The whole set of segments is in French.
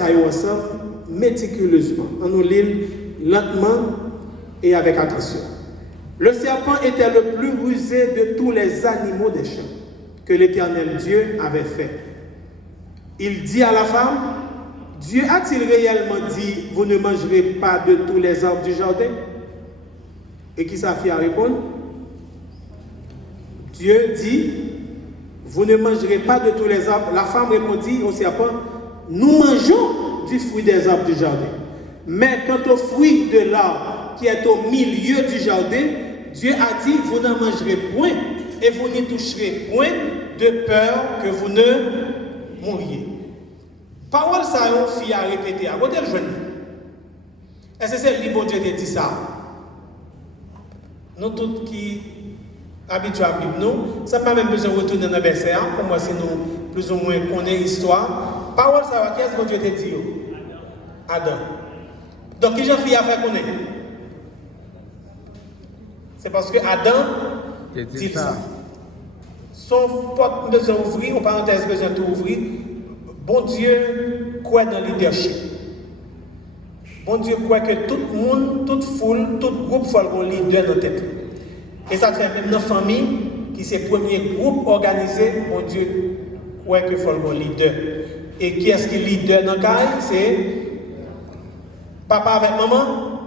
ensemble méticuleusement. On nous lit lentement et avec attention. Le serpent était le plus rusé de tous les animaux des champs que l'Éternel Dieu avait fait. Il dit à la femme, Dieu a-t-il réellement dit, vous ne mangerez pas de tous les arbres du jardin? Et qui ça fait à répondre? Dieu dit, vous ne mangerez pas de tous les arbres. La femme répondit au serpent, nous mangeons du fruit des arbres du jardin. Mais quant au fruit de l'arbre qui est au milieu du jardin, Dieu a dit, vous n'en mangerez point et vous n'y toucherez point de peur que vous ne mouriez. Parole ça, on fit à répéter. À côté le jeune. Est-ce que c'est le bon Dieu qui dit ça? Nous tous qui habitués à la Bible, nous, ça n'a pas même besoin de retourner dans le verset. Pour moi, c'est nous, plus ou moins, connaître l'histoire. Parole ça, qu'est-ce que bon Dieu te dit? Adam. Donc, qui j'en fais à faire connaître? C'est parce que Adam dit ça. Son porte besoin d'ouvrir, en parenthèse, besoin d'ouvrir. Bon Dieu croit dans le leadership. Bon Dieu croit que tout le monde, toute foule, tout groupe faut un leader dans la tête. Et ça fait même dans la famille, qui c'est le premier groupe organisé, bon Dieu croit qu'il faut un leader. Et qui est-ce qui est leader dans le cas? C'est papa avec maman.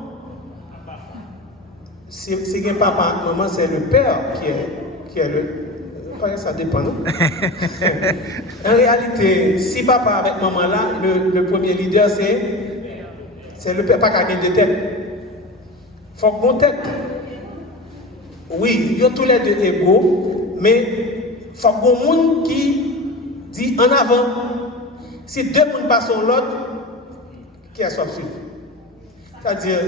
Si c'est papa avec maman, c'est le père qui est le... Ça dépend, non? En réalité, si papa avec maman là, le premier leader, c'est le père, pas qu'à gagner de tête. Il faut que mon tête. Oui, ils sont tous les deux égaux, mais il faut que mon monde qui dit en avant. Si deux personnes passent l'autre, qui est soit suivi? C'est-à-dire,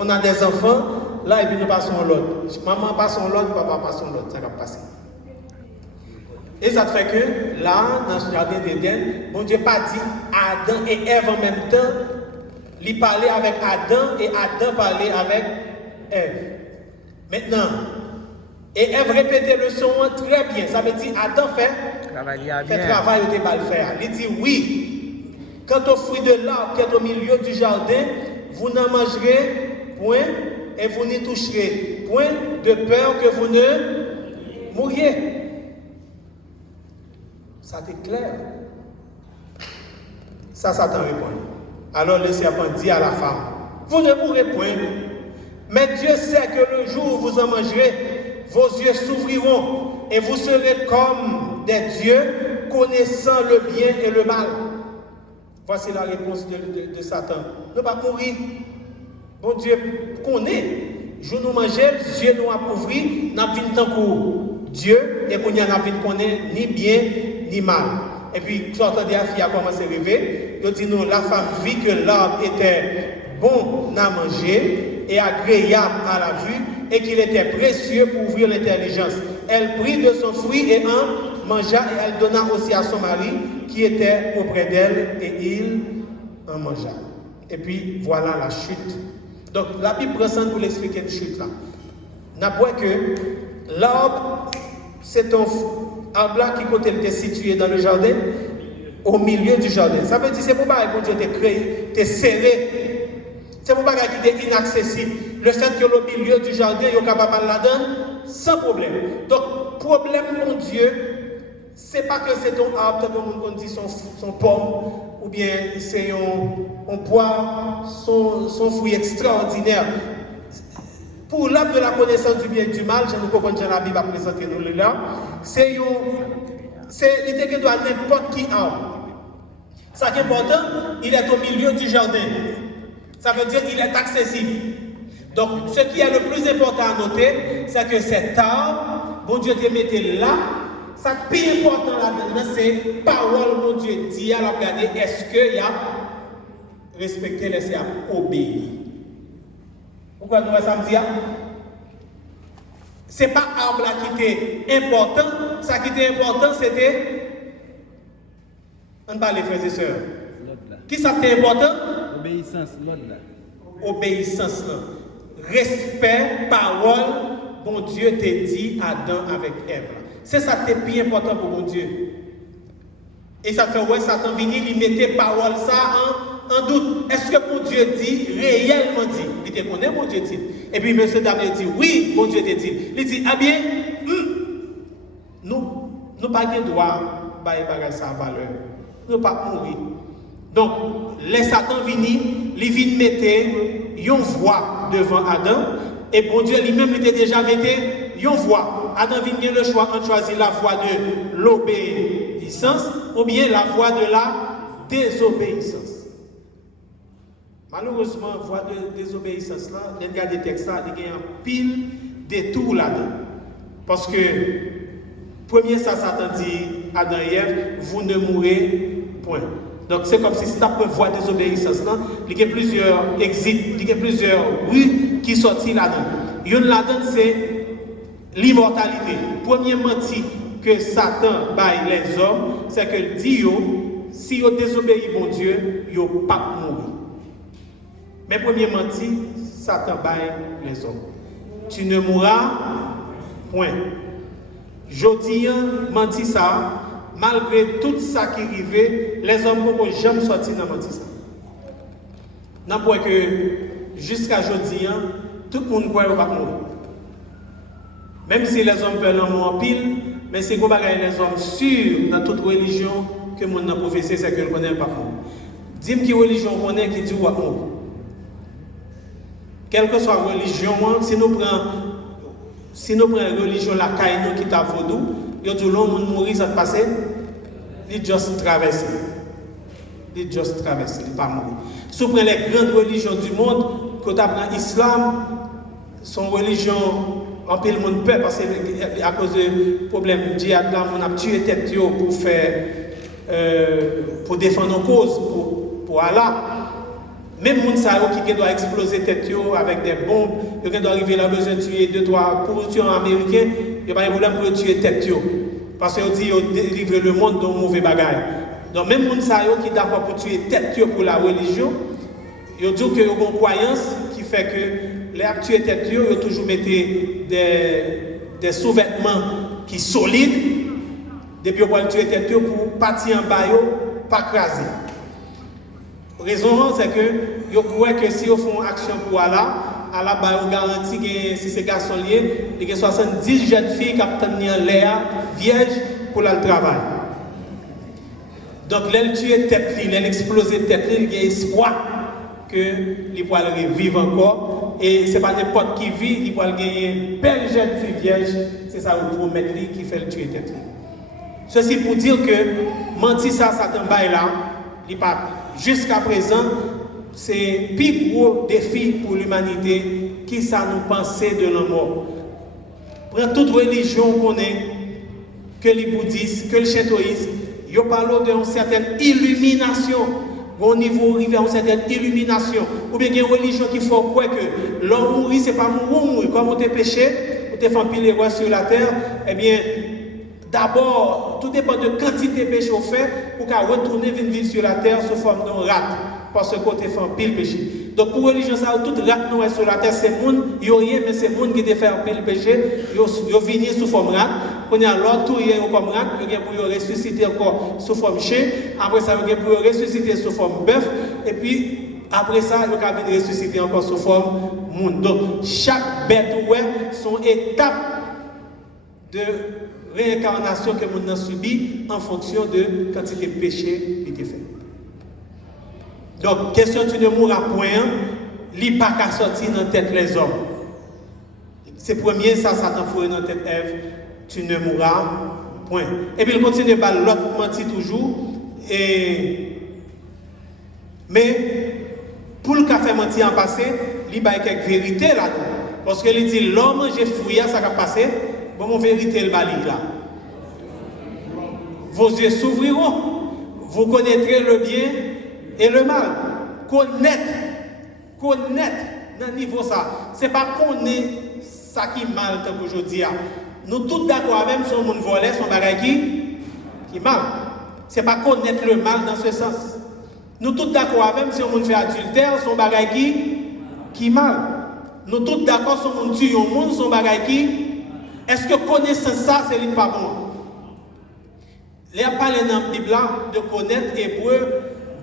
on a des enfants, là, et puis nous passons l'autre. Maman passe l'autre, papa passe l'autre, ça va passer. Et ça fait que là, dans ce jardin d'Éden, bon Dieu pas dit Adam et Ève en même temps. Il parlait avec Adam et Adam parlait avec Ève. Maintenant, et Ève répétait le son très bien. Ça veut dire Adam fait travail où il va le faire. Il dit oui. Quant au fruit de l'arbre qui est au milieu du jardin, vous n'en mangerez point et vous n'y toucherez point de peur que vous ne mouriez. Ça c'est clair. Ça Satan répond. Alors le serpent dit à la femme, vous ne mourrez point, mais Dieu sait que le jour où vous en mangerez, vos yeux s'ouvriront et vous serez comme des dieux connaissant le bien et le mal. Voici la réponse de Satan. Ne pas mourir. Bon Dieu connaît. Je nous mangeons, Dieu nous a ouvert, n'a pas tant que Dieu et qu'on n'y a pas connaît ni bien ni mal. Et puis, quand la fille a commencé à rêver, il dit nous, la femme vit que l'arbre était bon à manger et agréable à la vue et qu'il était précieux pour ouvrir l'intelligence. Elle prit de son fruit et en mangea et elle donna aussi à son mari qui était auprès d'elle et il en mangea. Et puis, voilà la chute. Donc, la Bible prend ça pour l'expliquer une chute là. N'apprend que l'arbre, c'est un arbre là qui était situé dans le jardin, au milieu du jardin. Ça veut dire que c'est pour ça que Dieu t'a créé, t'a serré. C'est pour ça qu'il était inaccessible. Le fait que le milieu du jardin, il est capable de là-dedans, sans problème. Donc, problème, mon Dieu, c'est pas que c'est ton arbre, comme on dit, son pomme, ou bien c'est un poire, son fruit extraordinaire. Pour l'arbre de la connaissance du bien et du mal, je ne comprends pas la Bible à présenter nous là. C'est l'idée que doit n'importe qui arbre. Ça qui est important, il est au milieu du jardin. Ça veut dire qu'il est accessible. Donc, ce qui est le plus important à noter, c'est que cet arbre, bon Dieu te mette là. Ce qui est plus important là-dedans, c'est parole, bon Dieu dit à la regarder, est-ce qu'il a respecté, laissé à obéir. Pourquoi nous ça me dit? Ce n'est pas l'arbre là qui était important. Ça qui était important, c'était. On parle, frères et sœurs. Qui ça qui était important? Obéissance, l'autre là. Obéissance là. Respect, parole, bon Dieu t'a dit Adam avec Ève. C'est ça qui est plus important pour bon Dieu. Et ça fait ouais, Satan vient, il mettait parole ça en en doute. Est-ce que mon Dieu dit, réellement dit? Il te connaît, mon Dieu dit. Et puis, monsieur Damien dit, oui, mon Dieu te dit. Il dit, ah bien, nous pas de droit à sa valeur. Nous pas mourir. Donc, les Satan vini, il vient mettre une voix devant Adam. Et bon Dieu lui-même était déjà mettre une voix. Adam vient le choix entre choisir la voie de l'obéissance ou bien la voie de la désobéissance. Malheureusement, la voie de désobéissance là, regardez le texte là, il y a un pile de tout là-dedans. Parce que, premier ça, Satan dit à Adam et Ève, vous ne mourrez point. Donc c'est comme si tu as une voie de désobéissance là, il y a plusieurs exits, il y a plusieurs rues qui sortent là-dedans. Une là-dedans, c'est l'immortalité. Premier menti que Satan baille les hommes, c'est que dit si vous désobéissez mon Dieu, vous ne pouvez pas mourir. Mais premier menti, Satan baille les hommes. Tu ne mourras point. Jodi menti ça, malgré tout ça qui arrivait, les hommes ne peuvent jamais sortir dans menti ça. Non pour que jusqu'à jodi tout le monde croit qu'il ne va pas mourir. Même si les hommes peuvent en pile, mais c'est qu'on va les hommes sûrs dans toute religion que le monde a professé, c'est que ne connaît pas mourir. Dis-moi qui religion on connaît qui dit qu'il va mourir. Quelle que soit la religion, si nous prenons la religion, la caïno qui t'a vaudou, il y a du long monde mourir, ça te passe, il juste traverser. Il juste traverser, il pas mourir. Si vous prenez les grandes religions du monde, quand tu apprends l'islam, son religion, en peu le monde peur parce que à cause du problème djihad là, on a tué tête pour faire pour défendre nos causes pour Allah. Même les gens qui doivent exploser tête avec des bombes, qui doivent arriver là besoin de tuer 2-3 poursuivants américains, il n'y a pas de problème pour tuer tête parce qu'ils disent qu'ils délivrent le monde de mauvais bagages. Donc même les gens qui sont d'accord pour tuer tête pour la religion, ils disent qu'ils ont une croyance qui fait que les actuels têtes, ils ont toujours mis des sous-vêtements qui sont solides, depuis qu'ils ont tué tête pour partir en bas, pas craser. La raison, c'est que ils croient que si ils font action pour Allah, Allah va garantir que si ces garçons liés, il y a 70 jeunes filles qui ont l'air vierges pour le travail. Donc, l'elle tue tête, l'elle explose tête, il y a espoir que les poils vivent encore. Et ce n'est pas n'importe qui vit, il va gagner une belle jeune fille vierge, c'est ça vous promettez qui fait le tuer tête. Ceci pour dire que mentir ça, Satan bail là, jusqu'à présent, c'est le plus gros défi pour l'humanité qui ça nous pensait de la mort. Prends toute religion qu'on est, que les bouddhistes, que le shintoïsme, ils parlent d'une certaine illumination. Au niveau arrivé à une certaine illumination, ou bien il y a une religion qui faut croire que l'homme mourir, ce n'est pas mourir. Comme on t'a péché, on t'a fait empiler les rois sur la terre, eh bien, d'abord, tout dépend de quantité de péché au fait pour qu'à retourner vivre sur la terre sous forme d'un rat, parce que tu as fait empiler le péché. Donc pour religion, ça, tout rat nous est sur la terre, c'est le monde, il n'y a rien, mais c'est le monde qui t'a fait empiler le péché, ils viennent sous forme rat. Quand il y a l'autre, il y a comme rat, il y a pour ressusciter encore sous forme chien, après ça, il y a pour ressusciter sous forme bœuf, et puis après ça, il y a ressusciter encore sous forme monde. Donc chaque bête ouais, sont étapes de réincarnation que nous avons subi en fonction de la quantité de péché qui était fait. Donc, question tu ne mourras point, il n'y a pas qu'à sortir dans la tête les hommes. C'est premier, ça, Satan fourré dans la tête Ève, tu ne mourras point. Et puis il continue par l'autre menti toujours. Mais pour le café menti en passé, il y a quelques vérités là-dedans. Parce qu'il dit l'homme, j'ai fouillé, ça va passer. Bon, mon vérité, le bali là. Vos yeux s'ouvriront. Vous connaîtrez le bien et le mal. Connaître dans le niveau ça. Ce n'est pas connaître ça qui est mal tant qu'aujourd'hui. Nous tous d'accord avec son monde volé, son bagage qui est mal. Ce n'est pas connaître le mal dans ce sens. Nous tous d'accord avec si on fait adultère, son bagage qui est mal. Nous tous d'accord si on tue un monde, son bagage qui est-ce que connaissance ça, c'est pas bon? Les parlé dans la Bible de connaître hébreu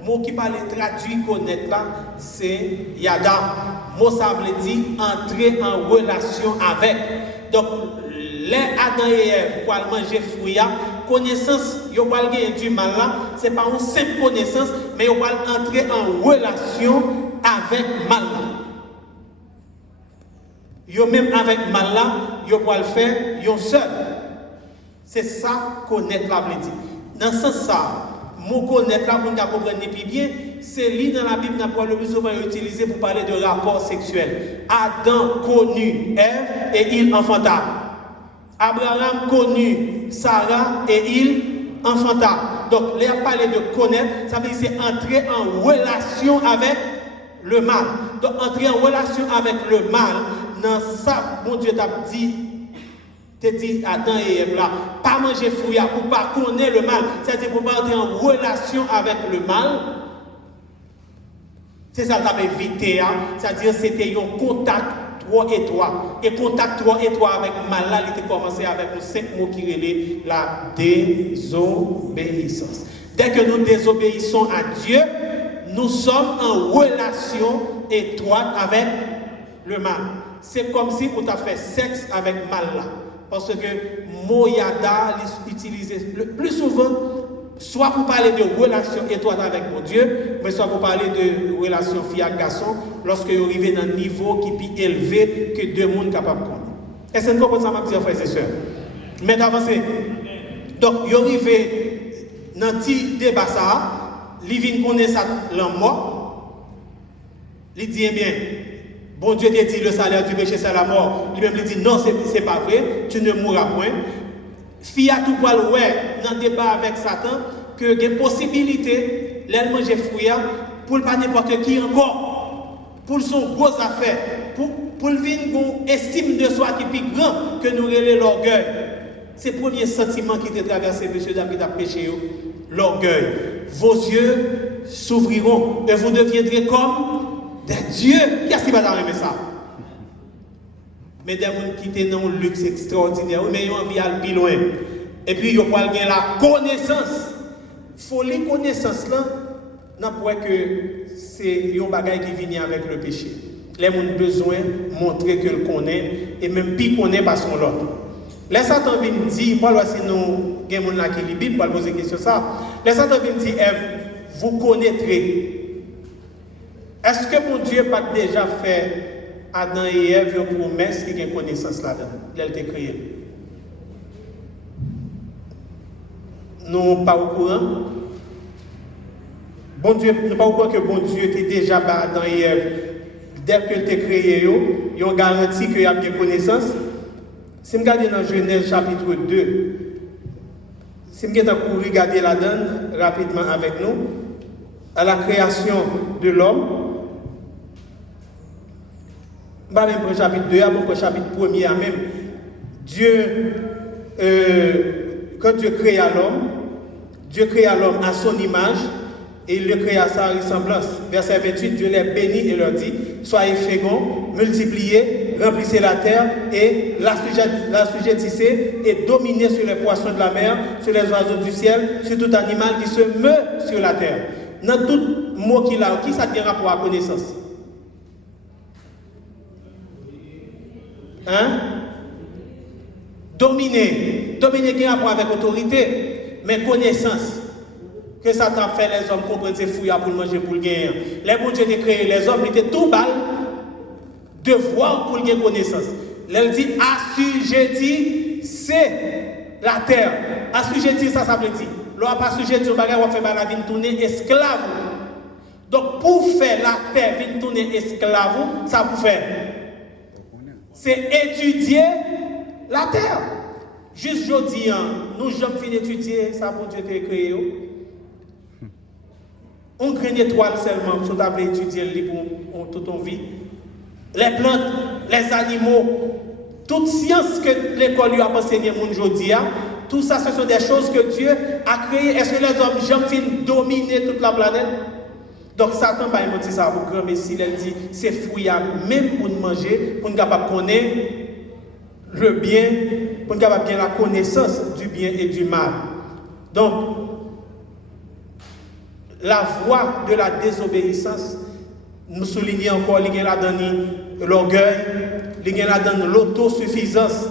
mot qui parle traduit connaître là, c'est yada. Mot ça veut dire entrer en relation avec. Donc, les Adam et Ève pour manger fruit, connaissance, ils vont gagner du mal là, c'est pas une simple connaissance, mais ils vont entrer en relation avec mal là. Yo même avec mal là, yo pour le faire, yo seul. C'est ça connaître la veut dire. Dans ce sens ça, mot connaître là pour nous comprendre plus bien, c'est lui dans la Bible n'a le plus souvent utilisé pour parler de rapport sexuel. Adam connu Ève et il enfanta. Abraham connu Sarah et il enfanta. Donc, là, parler de connaître, ça veut dire c'est entrer en relation avec le mal. Donc, entrer en relation avec le mal, dans ça, mon Dieu t'a dit, Adam et Ève là, pas manger fruit pour pas connaître le mal, c'est-à-dire pour pas entrer en relation avec le mal. C'est ça que tu as évité, c'est-à-dire c'était un contact toi et toi. Et contact toi et toi avec mal là, il était commencé avec les 5 mots qui relaient la désobéissance. Dès que nous désobéissons à Dieu, nous sommes en relation étroite avec le mal. C'est comme si on t'a fait sexe avec mal là. Parce que Moyada l'utilisait le plus souvent, soit pour parler de relation étroite avec mon Dieu, mais soit pour parler de relation fille-garçon, lorsque vous arrivez dans un niveau qui est plus élevé que deux mondes capables de connaître. Est-ce que vous comprenez ça, ma petite frère et sœur? Mais d'avancer. Donc, vous arrivez dans un petit débat, il vient connaître ça, l'homme mort. Il dit, eh bien, bon Dieu te dit le salaire du péché c'est la mort. Lui-même il dit non, c'est pas vrai, tu ne mourras point. Fille a tout pour ouais dans le débat avec Satan que il y a possibilité l'aile manger fruit pour pas n'importe qui encore pour son gros affaire pour le vivre une estime de soi qui est plus grand que nous relève l'orgueil. C'est le premier sentiment qui t'a traversé monsieur David a péché l'orgueil. Vos yeux s'ouvriront et vous deviendrez comme des dieux. Qu'est-ce qui va t'arriver ça? Mais des gens qui étaient dans le luxe extraordinaire, mais ils ont envie d'aller plus loin. Et puis, ils ont gagné la connaissance. Folie connaissance là, n'a pas que c'est un bagage qui vient avec le péché. Les gens ont besoin de montrer que le connaît et même plus connaît par son l'autre. Les Satan vient dire, moi, si nous avons des gens qui lisent la Bible, pour poser une question ça. Les Satan vient dire, vous connaîtrez. Est-ce que mon Dieu n'a pas déjà fait Adam et Ève une promesse qui a une connaissance là-dedans? Il a été créé. Nous ne sommes pas au courant. Bon Dieu, nous ne sommes pas au courant que bon Dieu était déjà par Adam et Ève. Dès qu'il t'a créé, ils ont garanti qu'il y a une connaissance. Si je regarde dans Genèse chapitre 2, si je regarde là-dedans rapidement avec nous, à la création de l'homme, pas même pour le chapitre 2, pour le chapitre 1er même. Dieu, quand Dieu créa l'homme, Dieu créa l'homme à son image et il le créa à sa ressemblance. Verset 28, Dieu les bénit et leur dit, soyez féconds, multipliez, remplissez la terre et l'assujettissez et dominez sur les poissons de la mer, sur les oiseaux du ciel, sur tout animal qui se meut sur la terre. Dans tout mot qu'il a, qui ça tient rapport à connaissance? Hein? Dominer. Dominer qui a rapport avec autorité, mais connaissance. Que Satan fait les hommes comprendre ses fouilles pour manger pour le gagner. Les bons Dieu ont créé les hommes, ils étaient tout bal de voir pour gagner connaissance. Elle dit assujetti, c'est la terre. Assujetti, ça veut dire. L'on pas assujetti au bagage, on fait la vie tourner esclave. Donc pour faire la terre vie tourner esclave, ça vous fait. C'est étudier la terre. Juste aujourd'hui, nous jamais fini d'étudier ça pour Dieu t'a créé. On craigne étoile seulement, si on avait étudié pour toute ton vie. Les plantes, les animaux, toute science que l'école lui a enseigné aujourd'hui, tout ça, ce sont des choses que Dieu a créées. Est-ce que les hommes jamais fini dominer toute la planète? Donc Satan va dire ça pour grand Messie, il dit c'est fruit même pour manger, pour nous capable connaître le bien, pour nous capable bien la connaissance du bien et du mal. Donc la voie de la désobéissance, nous soulignons encore, il y a là-dedans l'orgueil, il y a là-dedans l'autosuffisance,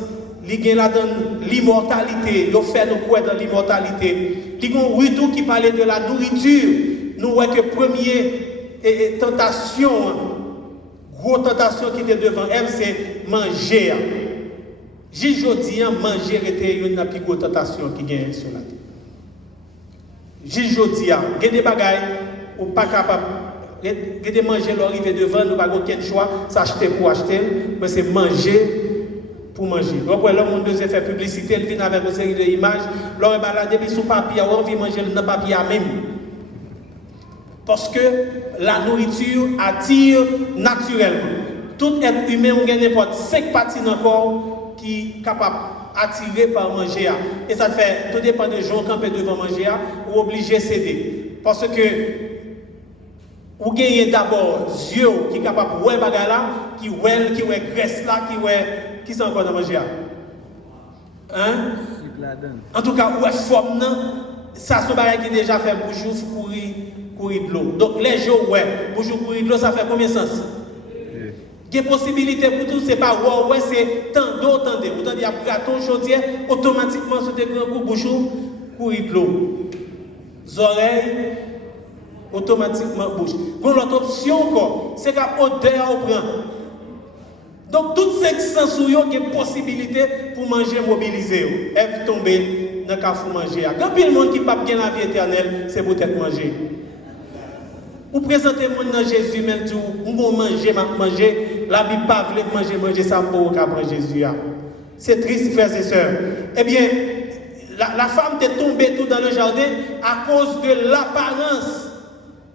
il y a là-dedans l'immortalité, il fait nous croire dans l'immortalité. Il y a un tout qui parlait de la nourriture. Nous voyons que première tentation, grosse tentation qui était devant elle, c'est manger. Aujourd'hui, manger était une des plus grosses tentations qui gagne sur la terre. Aujourd'hui, il y a des bagailles ou pas capable de manger l'arrivée devant, nous n'avons aucun choix, s'acheter pour acheter, mais c'est manger pour manger. Donc, là, on doit faire publicité, il vient avec une série d'images, l'on est baladé sur papier, on vient manger dans le papier même. Parce que la nourriture attire naturellement. Tout être humain, on gagne n'importe 5 parties encore qui sont capables d'attirer par manger. Et ça fait, tout dépend de gens qui sont devant manger, ou obligé de céder. Parce que vous gagnez d'abord les yeux qui sont capables de voir les bagages là, qui voient graisse là, qui sont encore dans manger. Hein? En tout cas, où est forme là, ça c'est un qui est déjà fait bouchou courir de l'eau. Donc les jours, ouais, bouchou courir de l'eau, ça fait combien de sens? Il y a possibilité pour tout, c'est pas ouais, c'est tant d'eau, tant d'eau. Vous entendez, après ton chaudière, automatiquement, sur des grands coups, bouchou courir de l'eau. Les oreilles, automatiquement bouche. Pour l'autre option encore, c'est qu'à odeur au prend. Donc toutes ces sens il y a une possibilité pour manger mobilisé. Elle tomber dans le cas pour manger. Quand il y a monde qui n'a pas bien la vie éternelle, c'est pour être manger. Vous présentez le monde dans Jésus, même si vous manger, la Bible pas veut manger ça pour prendre Jésus. C'est triste, frères et sœurs. Eh bien, la femme est tombée tout dans le jardin à cause de l'apparence.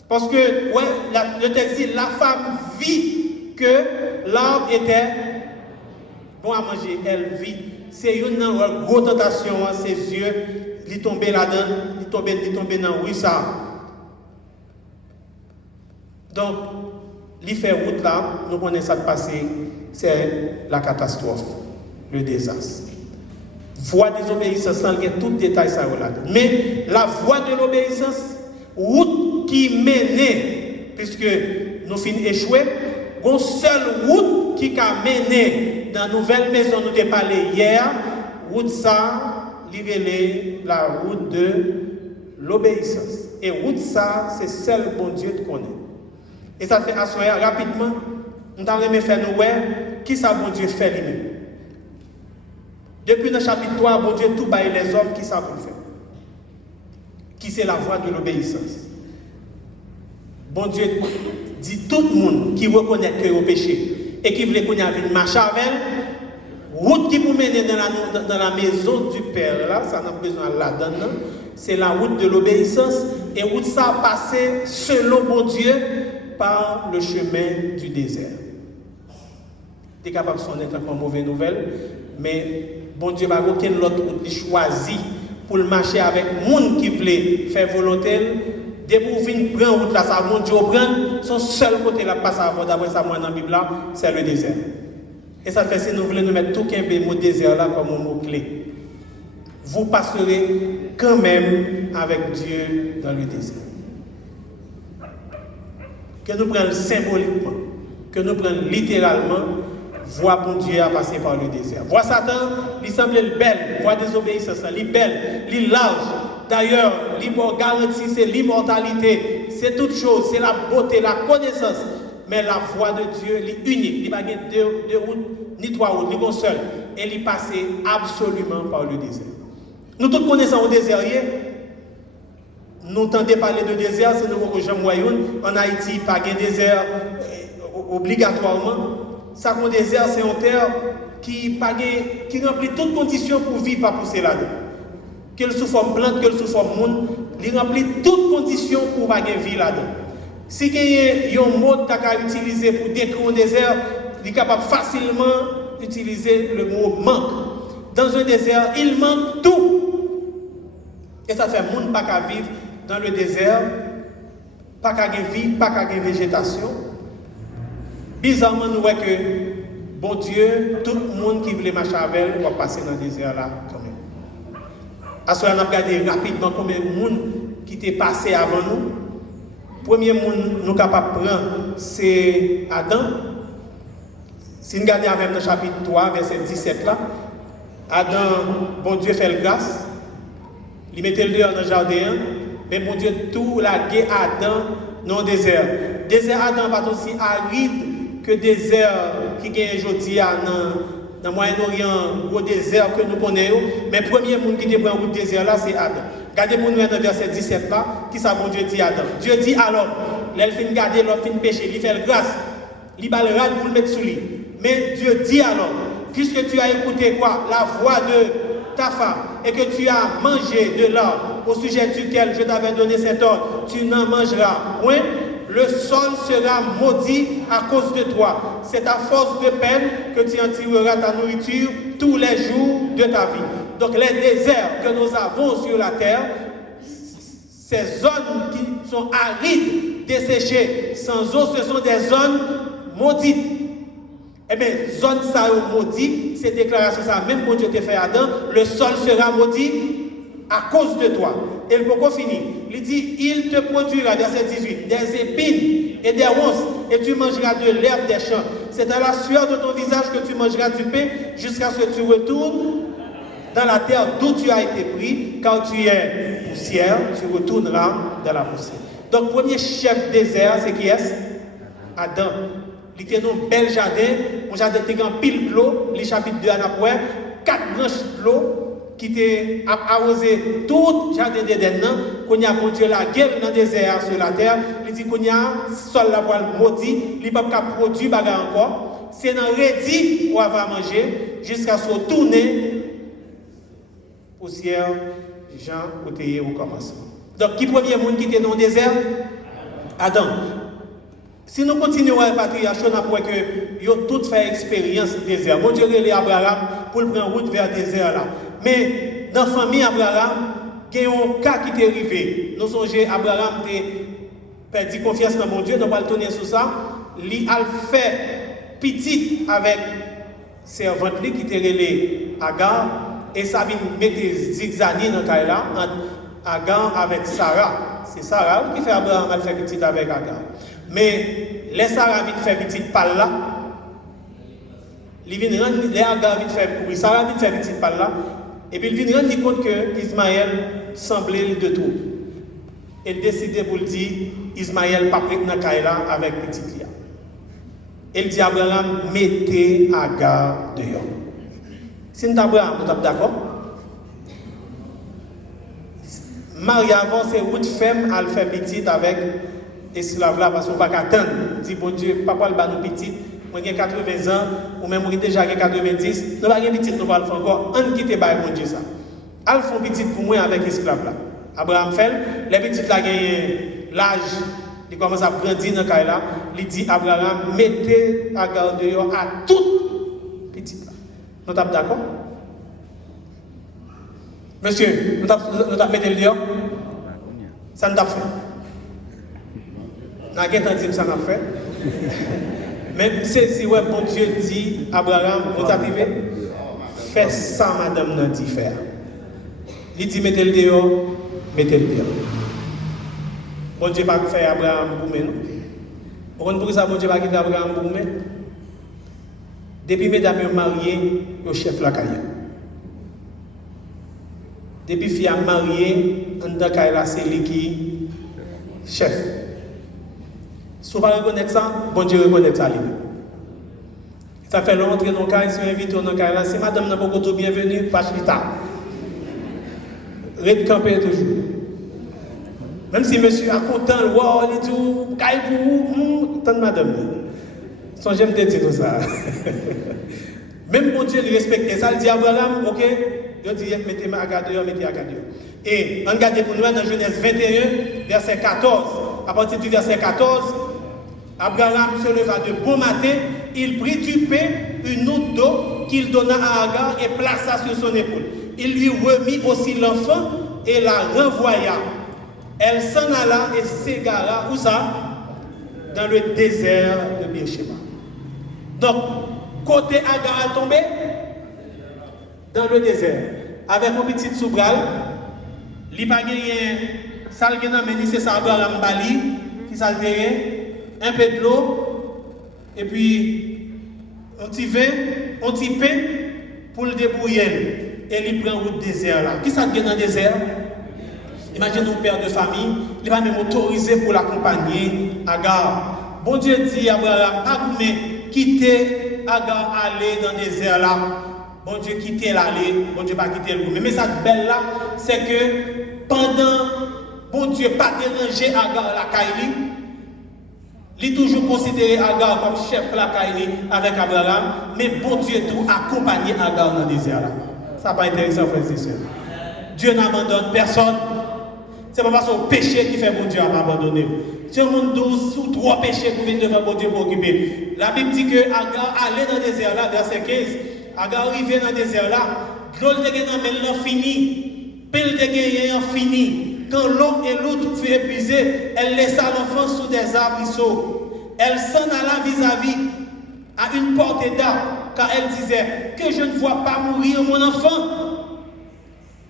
Parce que, ouais, le texte dit, la femme vit que l'arbre était bon à manger. Elle vit. C'est une grosse tentation, ses yeux, il tombait là-dedans, il tombait dans oui ça. Donc, il fait route là, nous connaissons ça de passer, c'est la catastrophe, le désastre. Voie des obéissances, il y a tout détail ça là-dedans. Mais la voie de l'obéissance, route qui menait, puisque nous finissons échoués, une seule route qui a mené dans la nouvelle maison, nous avons parlé hier, route ça, la route de l'obéissance. Et route ça, c'est celle bon Dieu te connaît. Et ça fait assurer rapidement, nous allons faire nous voir qui ça bon Dieu fait lui-même. Depuis le chapitre 3, bon Dieu tout baille les hommes qui savent le faire. Qui c'est la voie de l'obéissance. Bon Dieu dit tout le monde qui reconnaît que au péché et qui veut qu'on ait une marche avec route qui vous mène dans la maison du Père, là, ça n'a pas besoin de là-dedans, c'est la route de l'obéissance et route ça a passé selon bon Dieu par le chemin du désert. Tu es capable de sonner encore mauvaise nouvelle, mais bon Dieu n'a aucun autre route choisi pour marcher avec les gens qui veulent faire volonté. Dès que vous venez prendre route là, ça mon Dieu prendre, son seul côté là passe avant d'après ça moi dans la Bible là, c'est le désert. Et ça fait si nous voulons nous mettre tout un mot désert là comme un mot clé. Vous passerez quand même avec Dieu dans le désert. Que nous prenions symboliquement, que nous prenions littéralement, voie pour Dieu à passer par le désert. Voie Satan, il semble belle, voie désobéissance, il est belle, il est large. D'ailleurs, il garantit, c'est l'immortalité, c'est toute chose, c'est la beauté, la connaissance. Mais la voie de Dieu, elle est unique. Il n'y a pas deux routes, ni trois routes, ni une seule. Elle est passée absolument par le désert. Nous tous connaissons le désert. Nous entendons parler de désert, c'est nous Jean Moyoun. En Haïti, pas de désert obligatoirement. Ça, un désert, c'est une terre qui remplit toutes conditions pour vivre, pas pousser là-dedans. Qu'elle sous forme plante, qu'elle sous forme monde, il remplit toutes conditions pour pas vivre là-dedans. Si il y a un mot qu'on a utilisé pour décrire un désert, il est capable facilement d'utiliser le mot manque. Dans un désert, il manque tout. Et ça fait monde pas qu'à vivre dans le désert, pas qu'à vivre, pas qu'à végétation. Bizarrement, nous voyons que, bon Dieu, tout le monde qui voulait marcher avec elle va passer dans le désert là quand même. À cela, on a regardé rapidement combien de monde qui était passé avant nous. premier monde nous capable prendre c'est Adam. Si nous regardons avec le chapitre 3 verset 17 là, Adam, bon Dieu fait le grâce. Il mettait le dehors dans le jardin, mais bon Dieu tout la gué Adam dans le désert. Désert Adam va aussi aride que désert qui gagne aujourd'hui dans le Moyen-Orient, au désert que nous connaissons. Mais le premier monde qui prend le désert là, c'est Adam. Regardez pour nous dans le verset 17 là, qui ça bon Dieu dit à Adam. Dieu dit alors, l'elle fin garder, l'homme fin péché, il fait le grâce, il va le râle pour le mettre sous lui. Mais Dieu dit alors, puisque tu as écouté quoi? La voix de ta femme, et que tu as mangé de l'arbre au sujet duquel je t'avais donné cet ordre, tu n'en mangeras point. Le sol sera maudit à cause de toi. C'est à force de peine que tu en tireras ta nourriture tous les jours de ta vie. Donc les déserts que nous avons sur la terre, ces zones qui sont arides, desséchées, sans eau, ce sont des zones maudites. Eh bien, zone ça maudit, c'est déclaration ça, même quand Dieu t'a fait Adam, le sol sera maudit à cause de toi. Et le pourquoi finit? Il dit, il te produira, verset 18, des épines et des ronces, et tu mangeras de l'herbe des champs. C'est à la sueur de ton visage que tu mangeras du pain, jusqu'à ce que tu retournes dans la terre d'où tu as été pris, car tu es poussière, tu retourneras dans la poussière. Donc, premier chef désert, c'est qui est-ce? Adam. Il était dans un bel jardin, un jardin qui a pile l'eau, les chapitres 2 à après, 4 branches de l'eau qui étaient arrosé tout le jardin d'Éden, qu'on a mon Dieu la gueule dans le désert sur la terre, il dit qu'on a sol la voile maudit, il ne peut pas produire bagarre encore, c'est dans ready où on va manger, jusqu'à se retourner poussière, Jean, côté au commencement. Donc, qui premier monde qui était dans le désert? Adam. Si nous continuons à patriarcher, on apprend que ils ont tous fait expérience du désert. Bon Dieu, les Abraham pour le prendre route vers le désert là. Mais dans la famille Abraham, il y a un cas qui est arrivé. Nous songeons, Abraham a perdu confiance dans mon Dieu, nous allons tourner sur ça. Il a fait petit avec servante qui était relé Agar, et ça vient mettre zigzagni dans le cas là, Agar avec Sarah. C'est Sarah qui fait Abraham a fait petit avec Agar. Mais les Sarah vient faire petit par là. Les Agar vient faire courir. Sarah vient faire petit par là. Et puis il vient rendre compte que Ismaël semblait de tout. Il décide pour dire Ismaël pas prêt dans Kaila avec petit Lia. Il dit Abraham mettez Agar dehors. Si nous Abraham, nous sommes d'accord? Marie avant c'est route femme à le faire petit avec esclave là parce qu'on pas attendre. Dit bon Dieu, papa le ba nous petit. Moi j'ai 80 ans ou même moi déjà 90, nous pas petit nous pas le faire encore. On quitte ba bon Dieu ça. Al font petit pour moi avec esclave là. Abraham fait les petites là gagne l'âge, il commence à grandir dans caille là, il dit Abraham mettez Agar dehors à toute petite là. Nous sommes d'accord? Monsieur, nous avons mis le dehors? Ça nous a fait. Nous avons dit que ça n'a fait. Mais c'est si ouais, bon Dieu dit, Abraham, vous arrivez? Fais ça, madame, n'a dit faire. Il dit, mettez le dehors, mettez le dehors. Bon Dieu pas faire Abraham pour nous. Pourquoi ça, bon Dieu pas quitter Abraham pour nous? Depuis mesdames sont mariées, au chef la caille. Depuis fille mariée, en tant que c'est lui qui chef. Si vous ne reconnaissez ça, bon Dieu reconnaît ça. Ça fait longtemps que nous sommes invités dans le cas. Si madame n'a pas beaucoup bienvenue, pas chita. Reste camper toujours. Même si monsieur est content, wow, il dit tout, caille pour vous, tant de madame. Son j'aime te dire ça. Même bon Dieu, il respecte ça. Il dit Abraham, ok, il dit mettez Agar dehors, mettez Agar dehors. Et regardez pour nous dans Genèse 21, verset 14. À partir du verset 14, Abraham se leva de bon matin, il prit du pain, une outre d'eau qu'il donna à Agar et plaça sur son épaule. Il lui remit aussi l'enfant et la renvoya. Elle s'en alla et s'égara, où ça? Dans le désert de Beersheba. Donc, côté Agar a tombé dans le désert. Avec mon petit soubral, il n'y a pas gagné, ça le c'est ça Abraham Bali, qui qui s'altérait, un peu de l'eau, et puis un petit vin, un petit pain pour le débrouiller. Et il prend route désert là. Qui ça vient dans le désert? Imaginez un père de famille, il va même autoriser pour l'accompagner à Agar. Bon Dieu dit à Abraham, pas quitter Agar, aller dans le désert là. Bon Dieu quitter l'aller, bon Dieu pas quitter le goût. Mais le message belle là, c'est que pendant, bon Dieu pas déranger Agar la Kaili, il est toujours considéré Agar comme chef la Kaili avec Abraham, mais bon Dieu tout accompagné Agar dans le désert là. Ça pas intéressant, frères et sœurs. Dieu n'abandonne personne. C'est pas parce que le péché qui fait bon Dieu à m'abandonner. Si on monde 12 ou 3 péchés pour venir devant bon Dieu pour occuper. La Bible dit que Agar allait dans le désert là, verset 15. Agar arrivait dans le désert là, l'eau de guérin mais fini. Pile de guérin fini. Quand l'eau et l'autre fut épuisée, elle laissa l'enfant sous des arbrisseaux. Elle s'en alla vis-à-vis à une portée d'arbre, car elle disait que je ne vois pas mourir mon enfant.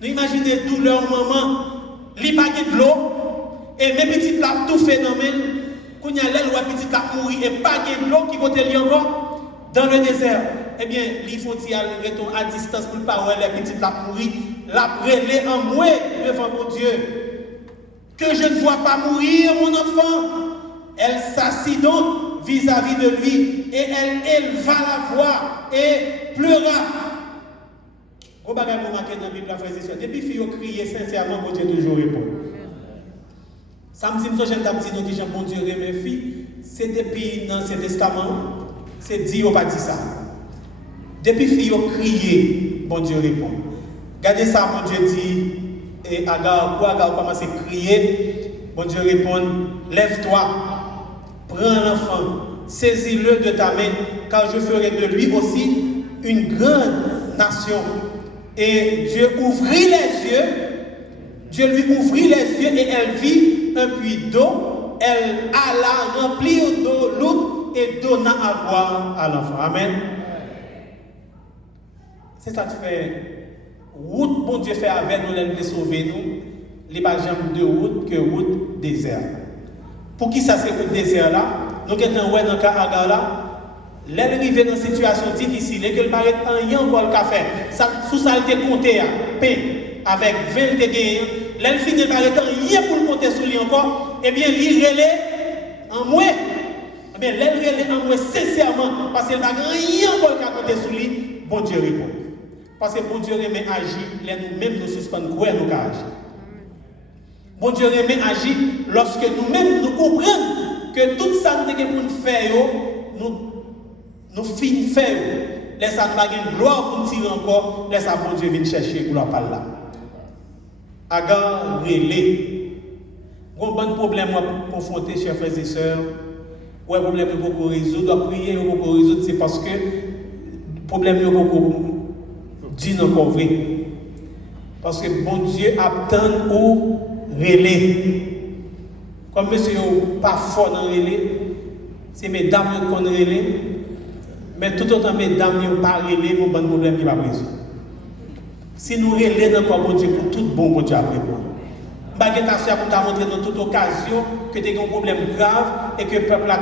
Vous imaginez douleur maman. Li pa de l'eau et mes petites là tout phénomène qu'on y a l'aile ou petite là mourir et pas de l'eau qui côté li encore dans le désert. Eh bien, il faut y aller retourner à distance pour pas voir les petites là mourir, la brûler en moi devant mon Dieu. Que je ne vois pas mourir mon enfant. Elle s'assit donc vis-à-vis de lui et elle éleva la voix et pleura. Au bagage pour marquer dans la Bible, la frère et sœur. Depuis que vous criez sincèrement, bon Dieu toujours répond. Ça me dit, je ne dis pas que bon Dieu remet fille. C'est depuis l'Ancien Testament, c'est dit, on pas dit ça. Depuis que vous criez, bon Dieu répond. Regardez ça, bon Dieu dit, et Agar, pour Agar commence à crier, bon Dieu répond, lève-toi, prends l'enfant, saisis-le de ta main, car je ferai de lui aussi une grande nation. Et Dieu ouvrit les yeux, Dieu lui ouvrit les yeux et elle vit un puits d'eau. Elle alla remplir d'eau l'eau et donna à boire à l'enfant. Amen. C'est ça qui fait route, bon Dieu fait avec nous, les sauver nous. Les jambes de route que route désert. Pour qui ça c'est route désert là? Nous sommes dans le cas Agar là. L'arrivée dans une situation difficile et que le paraît en rien encore le café, sous ça a été compté à pain avec 20 de gain, l'elle finit par être en rien pour le compter sur lui encore, et bien il relève en moins. Eh bien l'elle relève en moins sincèrement parce qu'elle n'a rien encore qu'à compter sur lui, bon Dieu répond. Parce que bon Dieu remet agir, nous-mêmes nous suspendons quoi nous agir. Bon Dieu remet agir lorsque nous-mêmes nous comprenons que tout ça nous pour nous faire, nous finissons faire. Laissez nous pas de gloire pour nous tirer encore. Laissez bon Dieu venir chercher gloire par là. Agar relais. Bon problème à confronter, chers frères et sœurs. Ouais, problème est beaucoup résoudre. Doit prier beaucoup résoudre. C'est parce que le problème est beaucoup dit encore vrai. Parce que bon Dieu attend ou relais. Comme monsieur n'est pas fort dans le relais, c'est mesdames qui ont relais. Mais tout autant mesdames n'ont pas relais, mon bon problème qui va résoudre. Si nous relais dans le bon Dieu pour tout bon Dieu après moi. Je vais te montrer dans toute occasion que tu as un problème grave et que le peuple n'a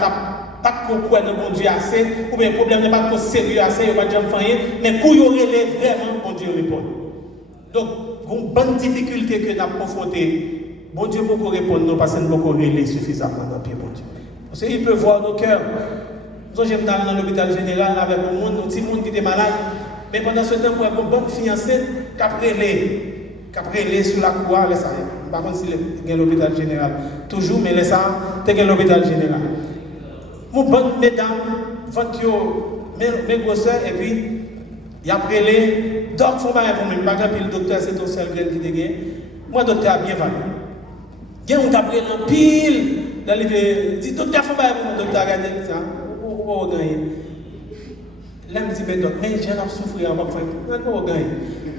pas de quoi dans bon Dieu assez, ou bien le problème n'est pas de sérieux assez, il n'y a pas de jamais faire, mais pour y relais vraiment, bon Dieu répond. Donc, une bonne difficulté que nous avons confrontée, bon Dieu peut répondre, non, parce que nous ne pouvons pas relayer suffisamment dans le pied, bon Dieu. Parce qu'il peut voir nos cœurs. Nous sommes dans l'hôpital général avec le monde, nos petits monde qui étaient malades. Mais pendant ce temps, pour une bonne fiancée, qu'après les sur la croix, laisse ça. Par contre, si il y a l'hôpital général, toujours, mais laisse ça, il y a l'hôpital général. Mon bonne mesdames, mes grosseurs, et puis, il y a après les docteurs font pas pour moi. Par exemple, le docteur, c'est ton seul grain qui te gagne. Moi, le docteur a bien valu. Il y a un après un pile, il dit, docteur, faut pas pour moi, docteur a gagné ça. Pour gagner. Là, je me dis, mais j'ai un souffrir, on va faire. Pour gagner.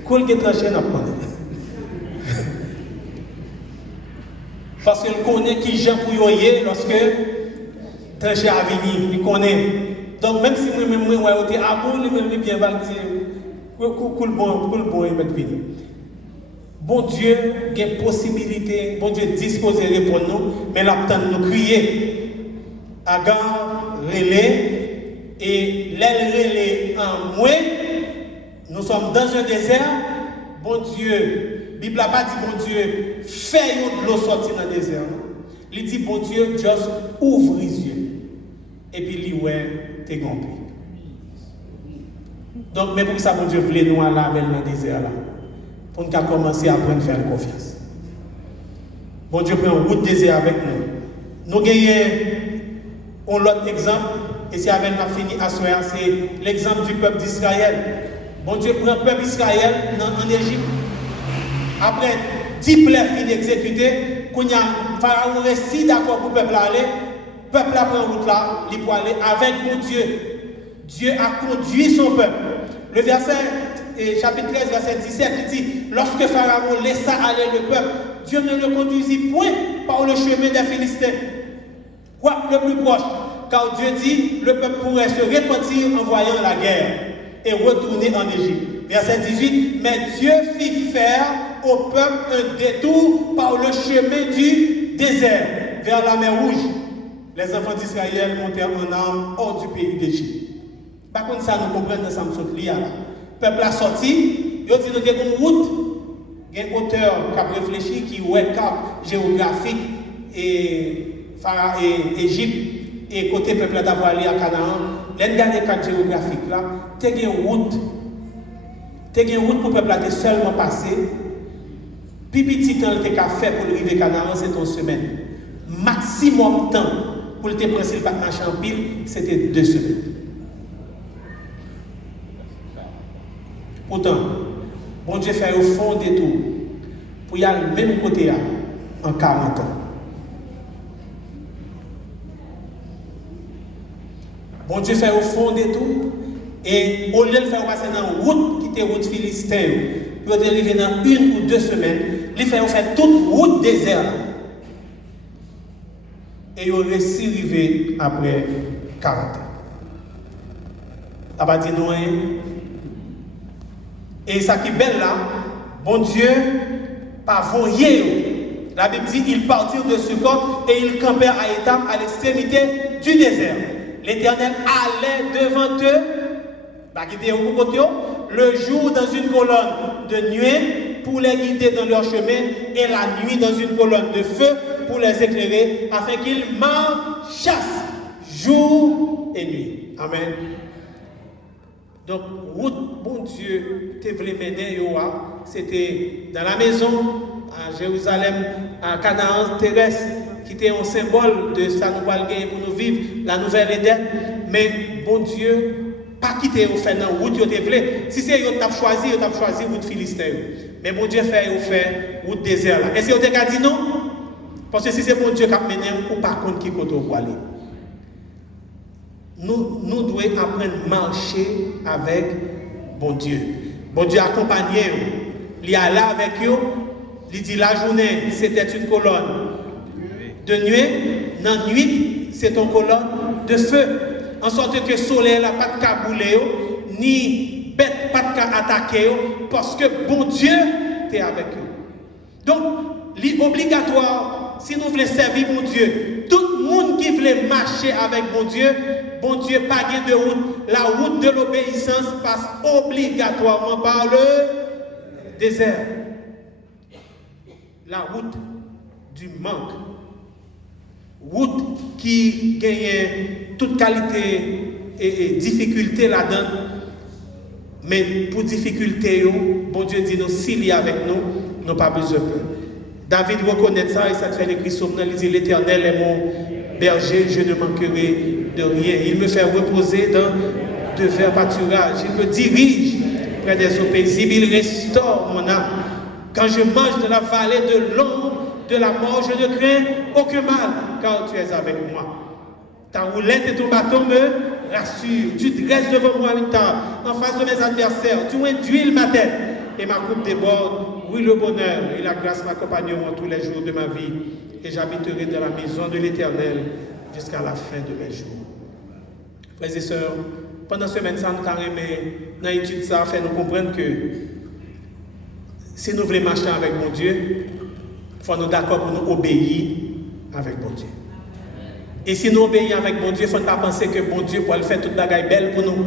Quand il est tranché, on va prendre. Parce qu'il connaît qui j'ai pour y aller lorsque tranché a venir. Il connaît. Donc, même si moi-même, je suis à bout, il est bien validé. Cool bon, il va venir. bon Dieu a une possibilité, bon Dieu dispose de répondre nous, mais l'attend nous crier. Agar relais et l'aile relais en moins. Nous sommes dans un désert. Bon Dieu, la Bible n'a pas dit bon Dieu, fait de l'eau sortir dans le désert. Il dit bon Dieu, juste ouvre les yeux. Et puis il dit ouais, t'es gompé. Donc, mais pour ça, bon Dieu voulait nous aller avec le désert là. Pour nous commencer à apprendre à faire confiance. Bon Dieu prend une route désert avec nous. Nous gagnons un autre exemple. Et c'est avec nous fini à soir, c'est l'exemple du peuple d'Israël. Bon Dieu prend le peuple d'Israël en Égypte. Après 10 plaies finies exécutées, quand Pharaon reste d'accord pour le peuple aller, le peuple a pris route là, il peut aller avec mon Dieu. Dieu a conduit son peuple. Le verset, chapitre 13, verset 17, il dit, lorsque Pharaon laissa aller le peuple, Dieu ne le conduisit point par le chemin des Philistins. Quoi le plus proche, car Dieu dit, le peuple pourrait se repentir en voyant la guerre et retourner en Égypte. Verset 18, mais Dieu fit faire au peuple un détour par le chemin du désert, vers la mer Rouge. Les enfants d'Israël montèrent en armes hors du pays d'Égypte. Par contre, ça nous comprend dans Samson Lia. Le peuple a sorti, il a dit qu'il y a une route, il y a un auteur qui a réfléchi, qui a un cap géographique et Égypte. Et côté peuple d'avoir allé à Canaan, l'un des cas géographiques là, tu as une route. Tu as une route pour le peuple à seulement passer. Puis petit temps que tu as fait pour arriver à Canaan, c'est une semaine. Maximum temps pour le te pas marcher en pile, c'était 2 semaines. Pourtant, bon Dieu fait au fond des tours pour y aller le même côté là, en 40 ans. Bon Dieu fait au fond des tours et au lieu de faire passer dans une route qui était route philistine, pour arriver dans 1 ou 2 semaines, il fait toute route désert. Et il réussi à arriver après 40 ans. Ça va dire non. Et ça qui est belle là, bon Dieu, pas voyé. La Bible dit ils partirent de Sukkot et ils campèrent à Étam à l'extrémité du désert. L'Éternel allait devant eux, le jour dans une colonne de nuée pour les guider dans leur chemin et la nuit dans une colonne de feu pour les éclairer afin qu'ils marchassent jour et nuit. Amen. Donc, route, bon Dieu, te voulait mener, c'était dans la maison à Jérusalem, à Canaan terrestre, qui était un symbole de ça nous allons gagner pour nous vivre, la nouvelle Éden. Mais bon Dieu, pas quitter au fait dans la route, vous voulez. Si c'est vous avez choisi, vous avez choisi route philistine. Mais bon Dieu fait route désert là. Est-ce que vous avez dit non? Parce que si c'est bon Dieu qui a mené, ou par contre qui côté pour aller. Nous devons apprendre à marcher avec bon Dieu. Bon Dieu accompagné, il y a là avec eux, il dit la journée c'était une colonne de nuée, dans la nuit c'est une colonne de feu. En sorte que le soleil n'a pas de cabouler, ni bête pas de attaquer, parce que bon Dieu est avec eux. Donc, c'est obligatoire, si nous voulons servir mon Dieu, tout le monde qui veut marcher avec bon Dieu pas de route. La route de l'obéissance passe obligatoirement par le désert. La route du manque. Route qui gagne toute qualité et difficulté là-dedans. Mais pour difficulté, bon Dieu dit nous, s'il y a avec nous, nous n'avons pas besoin de peur. David reconnaît ça et ça fait l'écrit sur nous. Il dit l'Éternel est mon berger, je ne manquerai de rien. Il me fait reposer dans de verts pâturages. Il me dirige près des eaux paisibles. Il restaure mon âme. Quand je marche dans la vallée de l'ombre de la mort, je ne crains aucun mal, car tu es avec moi. Ta roulette et ton bâton me rassurent. Tu dresses devant moi une table en face de mes adversaires. Tu induis ma tête et ma coupe déborde. Oui, le bonheur et la grâce m'accompagneront tous les jours de ma vie. Et j'habiterai dans la maison de l'Éternel jusqu'à la fin de mes jours. Frères et sœurs, pendant ce semaine, ça nous a remis dans l'étude, ça fait nous comprendre que si nous voulons marcher avec mon Dieu, il faut nous d'accord pour nous obéir avec mon Dieu. Et si nous obéissons avec mon Dieu, il ne faut pas penser que bon Dieu pourra faire toute bagaille belle pour nous.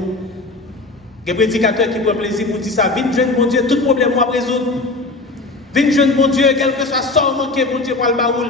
Il y a des prédicateurs qui prennent plaisir pour dire ça. Viens jeune mon Dieu, tout problème moi résoudre. Viens jeune mon Dieu, quel que soit sort manqué, mon Dieu pour le baoul.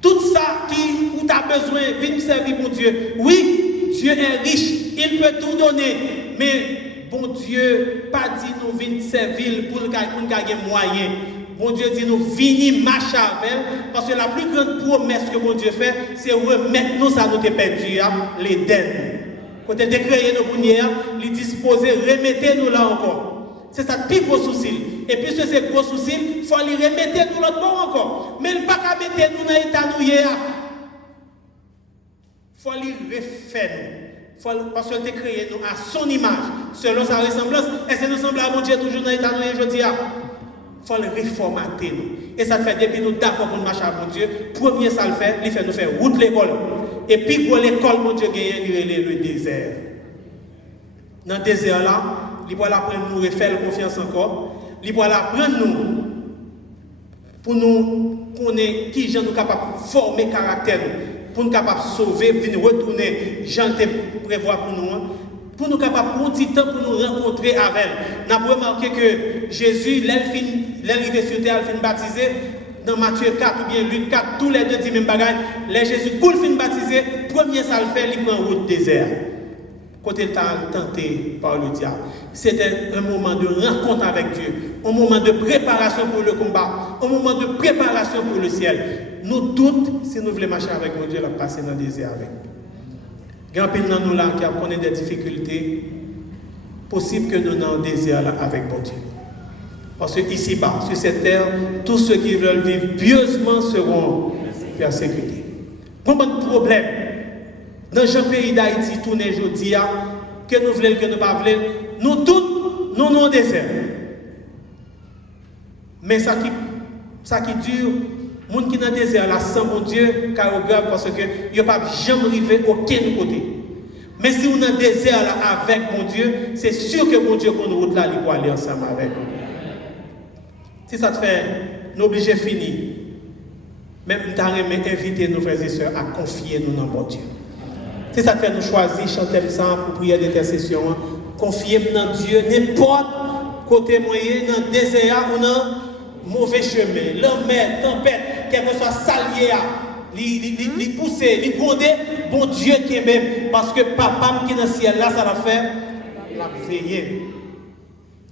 Tout ça où tu as besoin, viens servir mon Dieu. Oui, Dieu est riche, il peut tout donner. Mais bon Dieu, pas dit nous venir servir pour gagner moyen. Bon Dieu dit nous venir marcher avec elle. Parce que la plus grande promesse que bon Dieu fait, c'est remettre nous ça nous perdu, l'Éden. Quand il a créé nos bougnères, il disposait, remettez-nous là encore. C'est ça, plus gros souci. Et puis, c'est gros souci, il faut lui remettre nous l'autre bord encore. Mais il ne peut pas mettre nous dans l'état nous hier. Il faut lui refaire nous. Parce qu'il a créé nous à son image, selon sa ressemblance. Et c'est nous semble à mon Dieu toujours dans l'état nous hier, je dis. Il faut le reformater nous. Et ça fait depuis nous d'accord pour marcher avec mon Dieu. Premier, ça le fait, il fait nous faire route l'école. Et puis pour l'école, mon Dieu, gagne le désert. Dans le désert là, il va apprendre nous refaire confiance encore. Il va apprendre nous pour nous connaître qui gens nous capables de former caractère, pour nous capables de sauver, venir retourner, gens te prévoir pour nous capables de prendre du temps pour nous rencontrer avec elle. Nous avons remarqué que Jésus, l'arrivée sur terre, il finit baptisé. Dans Matthieu 4 ou bien Luc 4, tous les deux disent même bagaille. Les Jésus, pour le fin baptisé, premier ça le fait, il prend route désert. Côté tenté par le diable. C'était un moment de rencontre avec Dieu, un moment de préparation pour le combat, un moment de préparation pour le ciel. Nous toutes, si nous voulons marcher avec mon Dieu, la passer dans le désert avec. Grand pile dans nous là qui connaît des difficultés, possible que nous dans le désert là avec mon Dieu. Parce que ici-bas, sur cette terre, tous ceux qui veulent vivre pieusement seront persécutés. Combien de problèmes dans le pays d'Haïti, tourner aujourd'hui, que nous voulons, que nous ne voulons, nous tous, nous sommes au désert. Mais ça qui dure, les gens qui sont dans le désert, là, sans mon Dieu, car au grave, parce que ils ne peuvent jamais arriver aucun côté. Mais si on est dans le désert là, avec mon Dieu, c'est sûr que mon Dieu, qu'on nous route là, il va aller ensemble avec nous. Si ça te fait, nous obligés de finir. Même nous inviter nos frères et sœurs à confier nous dans mon Dieu. Si ça te fait nous choisir, chanter ça pour prier d'intercession, confier dans Dieu, n'importe côté moyen, dans le désert ou dans mauvais chemin, l'homme, tempête, quel que soit salier, les pousser, les gronder, bon Dieu qui est même, parce que papa qui est dans le ciel là, ça va faire la veiller.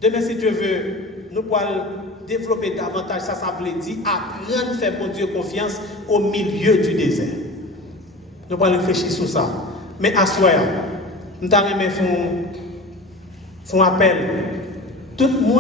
Demain, si Dieu veut, nous pourrons développer davantage, ça veut dire apprendre à faire bon Dieu confiance au milieu du désert. Nous allons réfléchir sur ça. Mais à soi, nous allons faire un appel. Tout le monde